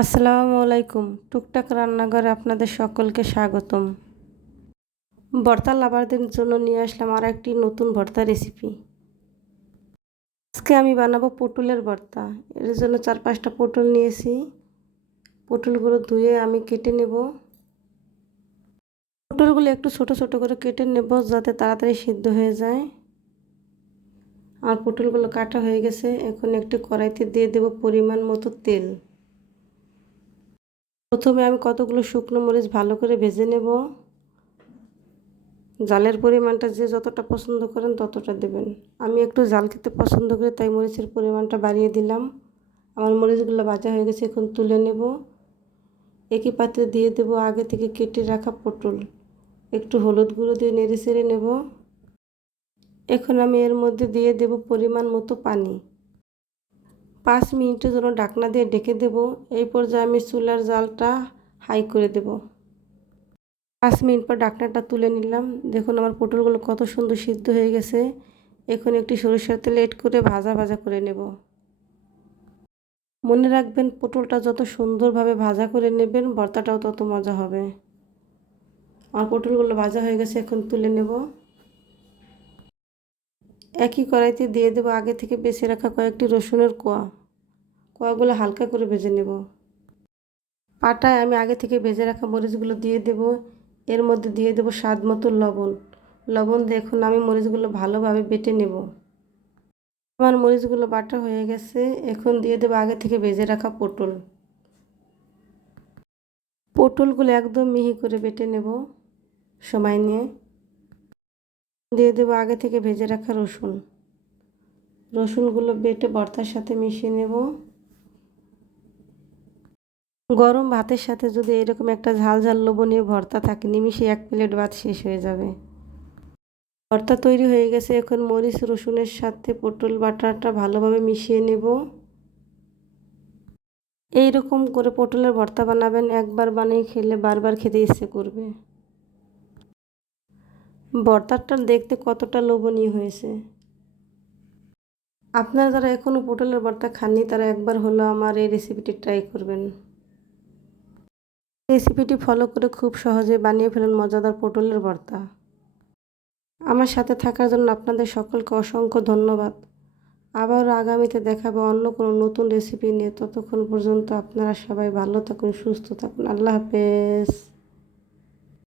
আসসালামু আলাইকুম। টুকটাক রান্নাঘরে আপনাদের সকলকে স্বাগতম। ভর্তা লাভারদের জন্য নিয়ে আসলাম আর একটি নতুন ভর্তা রেসিপি। আজকে আমি বানাবো পটলের ভর্তা। এর জন্য 4-5টা পটল নিয়েছি। পটলগুলো ধুয়ে আমি কেটে নেব। পটলগুলো একটু ছোট ছোট করে কেটে নেব যাতে তাড়াতাড়ি সিদ্ধ হয়ে যায়। আর পটলগুলো কাটা হয়ে গেছে। এখন একটি কড়াইতে দিয়ে দেব পরিমাণ মতো তেল। প্রথমে আমি কতগুলো শুকনো মরিচ ভালো করে ভেজে নেব। জালের পরিমাণটা যে যতটা পছন্দ করেন ততটা দেবেন। আমি একটু জাল খেতে পছন্দ করি তাই মরিচের পরিমাণটা বাড়িয়ে দিলাম। আমার মরিচগুলো ভাজা হয়ে গেছে, এখন তুলে নেব। একই পাত্রে দিয়ে দেব আগে থেকে কেটে রাখা পটল। একটু হলুদ গুঁড়ো দিয়ে নেড়ে চেড়ে নেব। এখন আমি এর মধ্যে দিয়ে দেব পরিমাণ মতো পানি। 5 মিনিটের জন্য ঢাকনা দিয়ে ঢেকে দেব। এই পর্যায়ে আমি চুলার জালটা হাই করে দেব। 5 মিনিট পর ঢাকনাটা তুলে নিলাম। দেখুন আমার পটলগুলো কত সুন্দর সিদ্ধ হয়ে গেছে। এখন একটি সরিষার তেল এড করে ভাজা ভাজা করে নেব। মনে রাখবেন পটলটা যত সুন্দরভাবে ভাজা করে নেবেন ভর্তাটাও তত মজা হবে। আমার পটলগুলো ভাজা হয়ে গেছে, এখন তুলে নেব। একই কড়াইতে দিয়ে দেব আগে থেকে বেছে রাখা কয়েকটি রসুনের কোয়াগুলো হালকা করে ভেজে নেব। পাটায় আমি আগে থেকে ভেজে রাখা মরিচগুলো দিয়ে দেব। এর মধ্যে দিয়ে দেব স্বাদ মতো লবণ দিয়ে এখন আমি মরিচগুলো ভালোভাবে বেটে নেব। আমার মরিচগুলো বাটা হয়ে গেছে, এখন দিয়ে দেব আগে থেকে ভেজে রাখা পটলগুলো একদম মিহি করে বেটে নেব সময় নিয়ে। দিয়ে দেব আগে থেকে ভেজে রাখা রসুনগুলো বেটে ভর্তার সাথে মিশিয়ে নেব। গরম ভাতের সাথে যদি এরকম একটা ঝাল ঝাল লোভনীয় ভর্তা থাকে নিমিষে 1 প্লেট ভাত শেষ হয়ে যাবে। ভর্তা তৈরি হয়ে গেছে, এখন মরিচ রসুনের সাথে পটল বাটাটা ভালোভাবে মিশিয়ে নেব। এই রকম করে পটলের ভর্তা বানাবেন, একবার বানিয়ে খেলে বারবার খেতে ইচ্ছে করবে। ভর্তাটা দেখতে কতটা লোভনীয় হয়েছে। আপনারা যারা এখনও পটলের ভর্তা খাননি তারা একবার হলো আমার এই রেসিপিটি ট্রাই করবেন। রেসিপিটি ফলো করে খুব সহজে বানিয়ে ফেলুন মজাদার পটলের ভর্তা। আমার সাথে থাকার জন্য আপনাদের সকলকে অসংখ্য ধন্যবাদ। আবারও আগামীতে দেখাবো অন্য কোনো নতুন রেসিপি নিয়ে। ততক্ষণ পর্যন্ত আপনারা সবাই ভালো থাকুন, সুস্থ থাকুন। আল্লাহ হাফেজ।